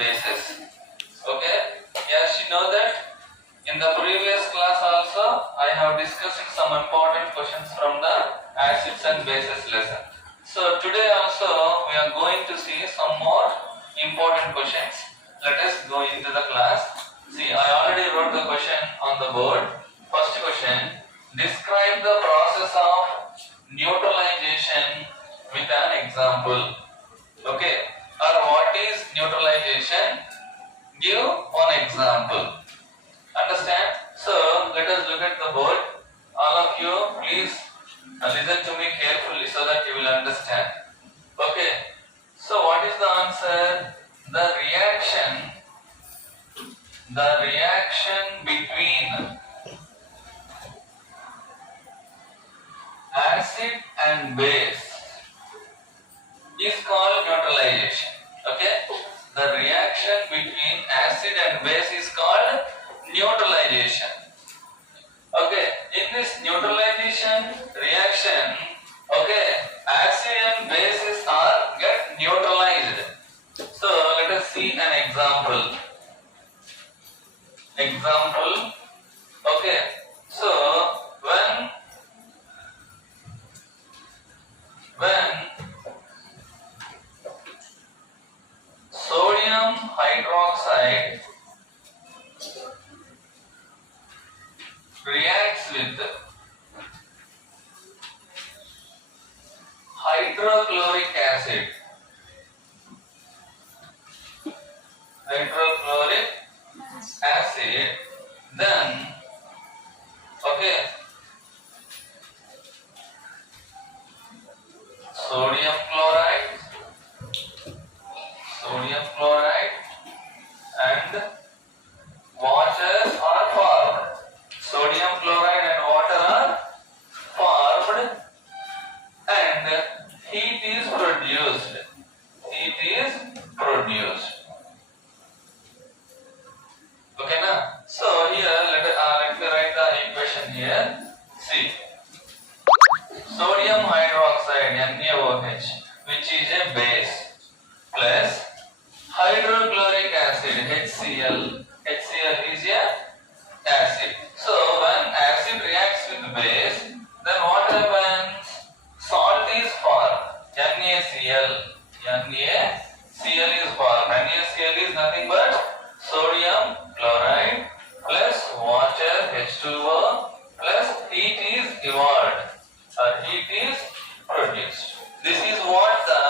bases. Okay, yes, you know that in the previous class also I have discussed some important questions from the acids and bases lesson. So today also we are going to see some more important questions. Let us go into the class. See, I already wrote the question on the board. First question, describe the process of neutralization with an example. Okay, or what is neutralization? Give one example. Understand? So let us look at the board. All of you please listen to me carefully so that you will understand. Okay, so what is the answer? The reaction between acid and base is called neutralization. Okay, the reaction between acid and base is called neutralization. Okay, in this neutralization reaction, okay, acid and bases are get neutralized. So let us see an example. Okay, so when sodium hydroxide reacts with hydrochloric acid, then okay, sodium chloride and water are formed. Sodium chloride and water are formed and heat is produced. Okay, na? So here let me write the equation here. See, sodium hydroxide NaOH, which is a base, plus hydrochloric acid HCl. HCl is a acid. So when acid reacts with base, then what happens? Salt is formed. NaCl is formed. NaCl is nothing but sodium chloride plus water H2O plus heat is evolved or heat is produced. This is what the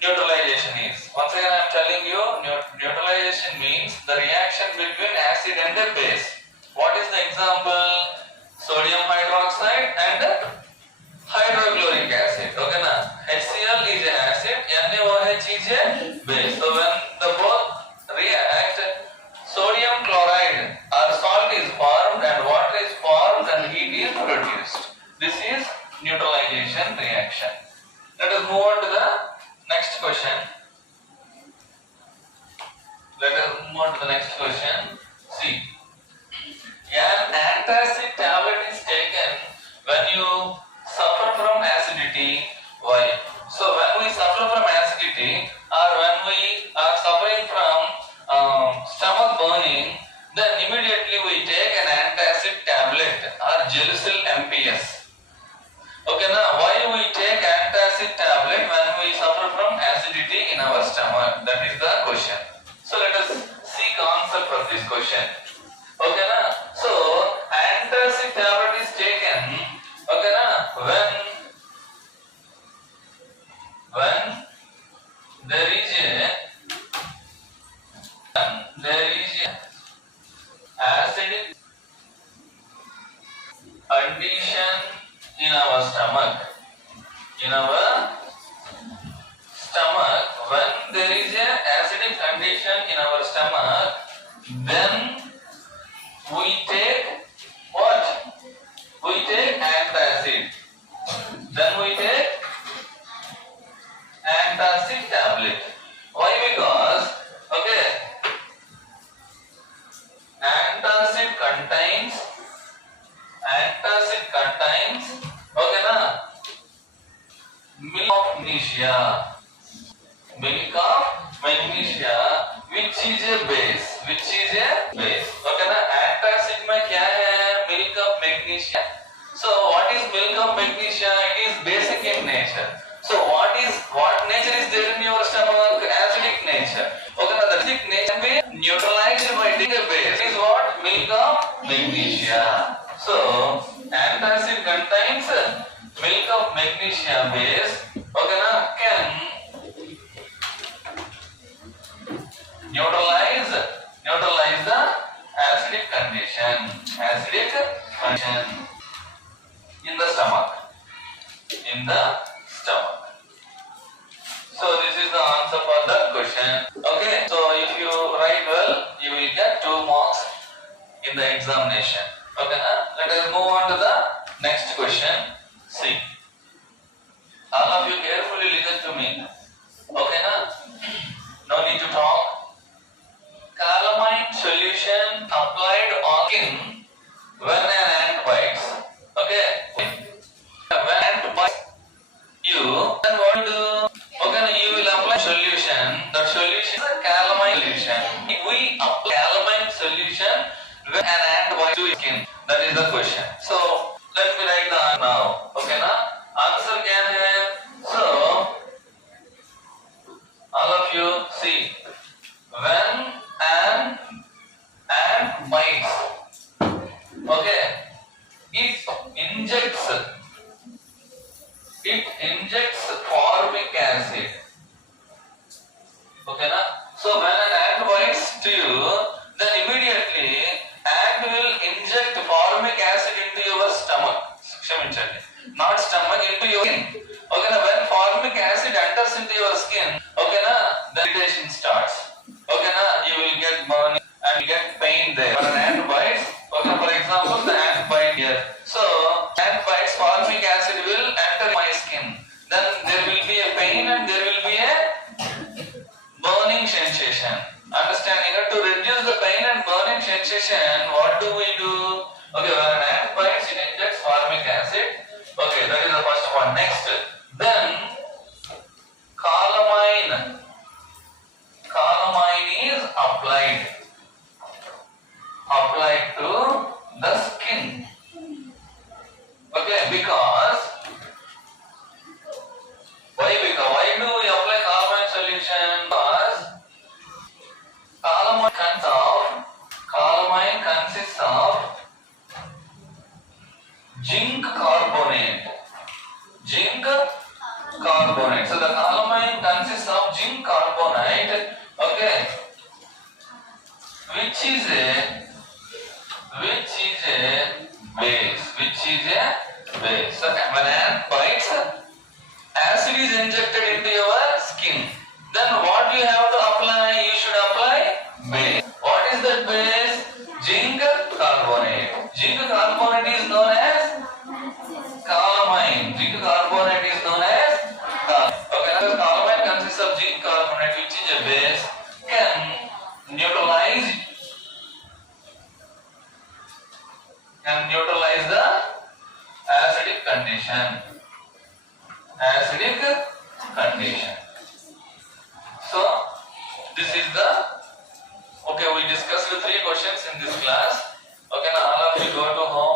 neutralization is. Once again I am telling you, neutralization means the reaction between acid and a base. What is the example? Sodium hydroxide and hydrochloric acid. Okay, na? HCl is an acid, NaOH is a base. So when the both react, sodium chloride or salt is formed and water is formed and heat is produced. This is neutralization reaction. Let us move on to the next question. See, an antacid tablet is taken when you suffer from acidity. Why? So when we suffer from acidity or when we are suffering from stomach burning, then immediately we take an antacid tablet or Gelisil MPS. Okay, now why we take antacid tablet when we suffer from acidity in our stomach? That is the question. So let us seek answer for this question. Okay, now so antacid tablet is taken. Okay, now when there is a acidic condition in our stomach, when there is an acidic condition in our stomach, then we take what? We take antacid. Then we take antacid tablet. Why? Because okay, antacid contains okay na, milk of magnesia. Milk of magnesia which is a base, okay ना. Antacid में क्या है? Milk of magnesia. So what is milk of magnesia? It is basic in nature. So what nature is there in your stomach? Acidic nature. Okay ना, the acidic nature be neutralized by taking a base. Is what? Milk of magnesia. So antacid contains milk of magnesia base, okay na, can neutralize the acidic condition in the stomach. So this is the answer for that question. Okay, so if you write well, you will get 2 marks in the examination. Okay na? Let us move on to the next question. See, all of you carefully listen to me. Okay na? No need to talk. Calamine solution applied on skin when an ant bites. Okay? When ant bites you, then what you do? Okay, now you will apply solution. That solution is a calamine solution. If we apply calamine solution when an ant bites to skin, that is the question. So let me write the answer now. Okay na? Answer can have. So all of you see, when an ant bites, okay, it injects formic acid. Okay na? So when an ant bites to you, then immediately ant will inject formic acid into your stomach. Not stomach, into your skin. Okay na? When formic acid enters into your skin, okay na, the irritation starts. Okay na? You will get burning and you get pain there. When an ant bites, okay, for example, the ant bite here. So ant bites, formic acid will enter my skin. Then there will be a pain and there will be a burning sensation. Understanding that to reduce the pain and burning sensation, what do we do? Okay, when an ant bites, it injects formic acid. Okay, that is the first one. Next, then calamine is applied to the skin. Okay, because why do we apply calamine solution? Because calamine consists of zinc carbonate. So the calamine consists of zinc carbonate, okay, which is a base. So when ant bites, acid is injected into your skin. Then what you have to apply? You should apply base. What is that base? Zinc carbonate. Zinc carbonate is known as calamine. Zinc carbonate is known as calamine. Okay, now calamine consists of zinc carbonate, which is a base, can neutralize the acidic condition. So this is the, okay, we discussed the 3 questions in this class. Okay, now all of you go to home.